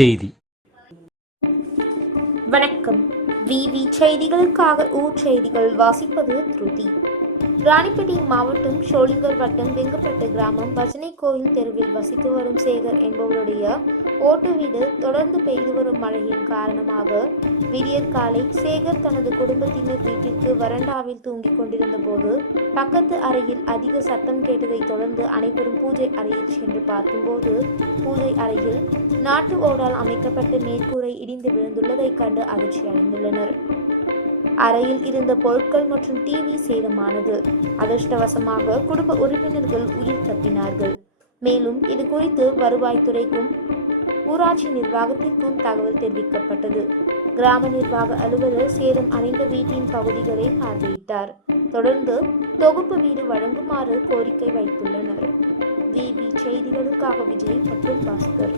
செய்தி. வணக்கம். விவி செய்திகளுக்காக ஊர் செய்திகள் வாசிப்பது திருதி. ராணிப்பேட்டை மாவட்டம் ஷோலிங்கர் வட்டம் வெங்கப்பட்டு கிராமம் பஜனை கோயில் தெருவில் வசித்து வரும் சேகர் என்பவருடைய ஓட்டு வீடு தொடர்ந்து பெய்து வரும் மழையின் காரணமாக விடியற்காலை சேகர் தனது குடும்பத்தினர் வீட்டிற்கு வராண்டாவில் தூங்கிக் கொண்டிருந்த போது பக்கத்து அறையில் அதிக சத்தம் கேட்டதை தொடர்ந்து அனைவரும் பூஜை அறையில் சென்று பார்க்கும்போது பூஜை அறையில் நாட்டு ஓடால் அமைக்கப்பட்ட மேற்கூரை இடிந்து விழுந்துள்ளதை கண்டு அதிர்ச்சி அடைந்துள்ளனர். அறையில் இருந்த பொருட்கள் மற்றும் டிவி சேதமானது. அதிர்ஷ்டவசமாக குடும்ப உறுப்பினர்கள் உயிர் தப்பினார்கள். மேலும் இது குறித்து வருவாய்த்துறைக்கும் ஊராட்சி நிர்வாகத்திற்கும் தகவல் தெரிவிக்கப்பட்டது. கிராம நிர்வாக அலுவலர் சேதம் அடைந்த வீட்டின் பகுதிகளை பார்வையிட்டார். தொடர்ந்து தொகுப்பு வீடு வழங்குமாறு கோரிக்கை வைத்துள்ளனர். விவி செய்திகளுக்காக விஜய் மற்றும் பாஸ்கர்.